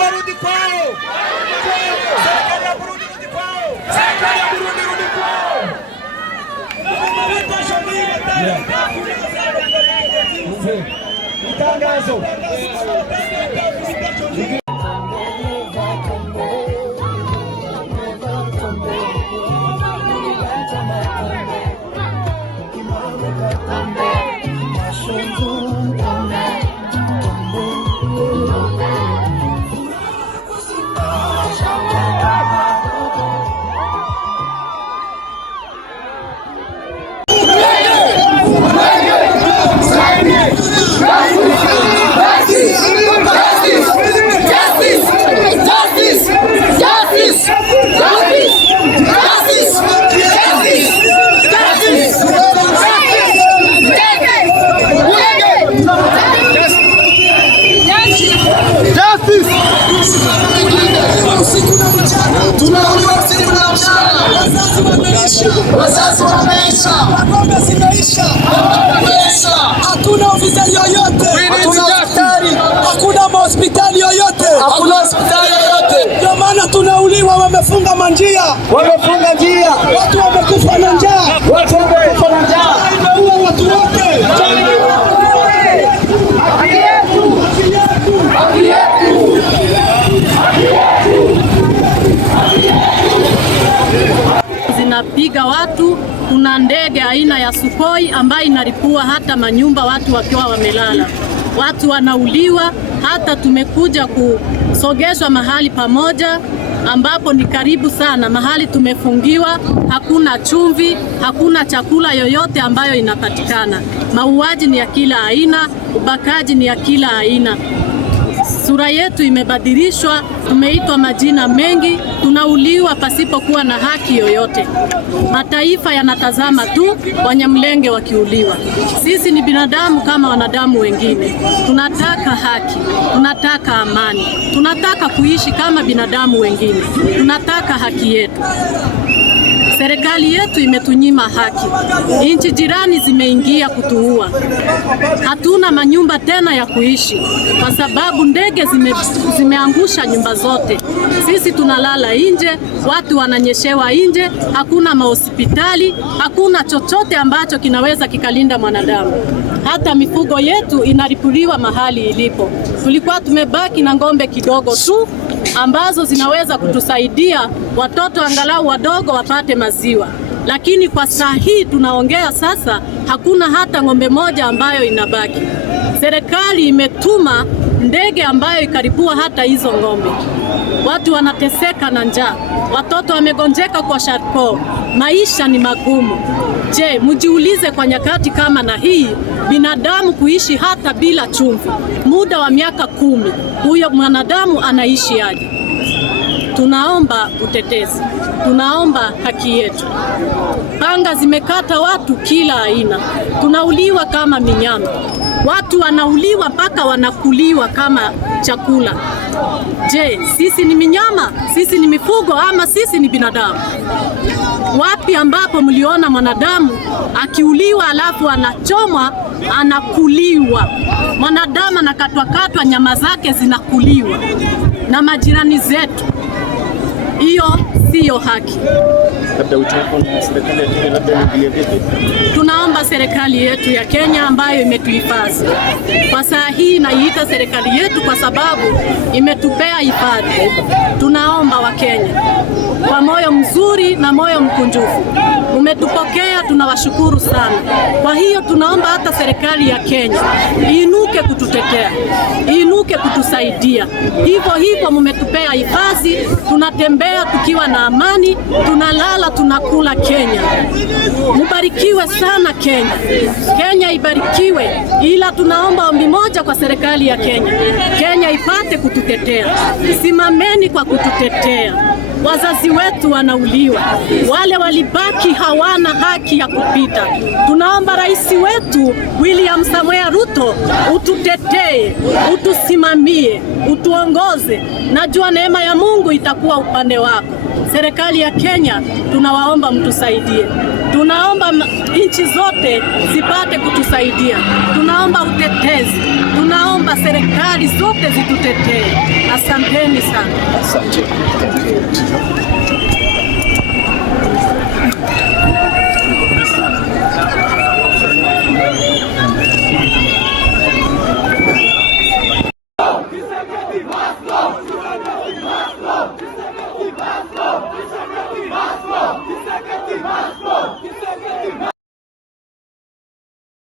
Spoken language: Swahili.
Warudi kwao. Serikali ya Burundi rudi kwao. Serikali ya Burundi rudi kwao. Tangazo. Wazazi wameisha, hakuna ofisi yoyote, hakuna hospitali yoyote, ndio maana tunauliwa. Wamefunga manjia, watu wamekufa na njaa, imeua watu wote. Zinapiga watu. Kuna ndege aina ya Sukhoi ambayo inaripua hata manyumba watu wakiwa wamelala. Watu wanauliwa. Hata tumekuja kusogeshwa mahali pamoja ambapo ni karibu sana, mahali tumefungiwa, hakuna chumvi, hakuna chakula yoyote ambayo inapatikana. Mauaji ni ya kila aina, ubakaji ni ya kila aina. Sura yetu imebadilishwa, tumeitwa majina mengi, tunauliwa pasipokuwa na haki yoyote. Mataifa yanatazama tu Wanyamulenge wakiuliwa. Sisi ni binadamu kama wanadamu wengine. Tunataka haki, tunataka amani, tunataka kuishi kama binadamu wengine. Tunataka haki yetu. Serikali yetu imetunyima haki. Nchi jirani zimeingia kutuua. Hatuna manyumba tena ya kuishi kwa sababu ndege zimeangusha nyumba zote. Sisi tunalala nje, watu wananyeshewa nje, hakuna mahospitali, hakuna chochote ambacho kinaweza kikalinda mwanadamu. Hata mifugo yetu inaripuliwa mahali ilipo. Tulikuwa tumebaki na ng'ombe kidogo tu ambazo zinaweza kutusaidia watoto angalau wadogo wapate maziwa. Lakini kwa saa hii tunaongea sasa, hakuna hata ng'ombe moja ambayo inabaki. Serikali imetuma ndege ambayo ikaripua hata hizo ng'ombe. watu wanateseka na njaa, watoto wamegonjeka kwa sharko, maisha ni magumu. Je, mjiulize kwa nyakati kama na hii, binadamu kuishi hata bila chumvi muda wa miaka 10, huyo mwanadamu anaishi aje? Tunaomba utetezi, tunaomba haki yetu. Panga zimekata watu kila aina, tunauliwa kama minyama. Watu wanauliwa mpaka wanakuliwa kama chakula. Je, sisi ni minyama? Sisi ni mifugo ama sisi ni binadamu? Wapi ambapo mliona mwanadamu akiuliwa alafu anachomwa anakuliwa? Mwanadamu anakatwa, nyama zake zinakuliwa na majirani zetu. Hiyo siyo haki. Labda utakuwa na serikali ya Kenya, labda ni vipi? Tunaomba serikali yetu ya Kenya ambayo imetuhifadhi kwa saa hii, naiita serikali yetu kwa sababu imetupea hifadhi. Tunaomba wa Kenya kwa moyo mzuri na moyo mkunjufu, umetupokea, tunawashukuru sana. Kwa hiyo tunaomba hata serikali ya Kenya iinuke kututetea, iinuke kutusaidia. Hivyo mmetupea hifadhi, tunatembea tukiwa na amani, tunalala tunakula Kenya. Mubarikiwe sana Kenya. Kenya ibarikiwe, ila tunaomba ombi moja kwa serikali ya Kenya. Kenya ipate kututetea. Simameni kwa kututetea. Wazazi wetu wanauliwa, wale walibaki hawana haki ya kupita. Tunaomba rais wetu William Samoei Ruto ututetee, utusimamie, utuongoze. Najua neema ya Mungu itakuwa upande wako. Serikali ya Kenya tunawaomba mtusaidie. Tunaomba nchi zote zipate kutusaidia. Tunaomba utetezi. Tunaomba serikali zote zitutetee. Asanteni sana. Asante.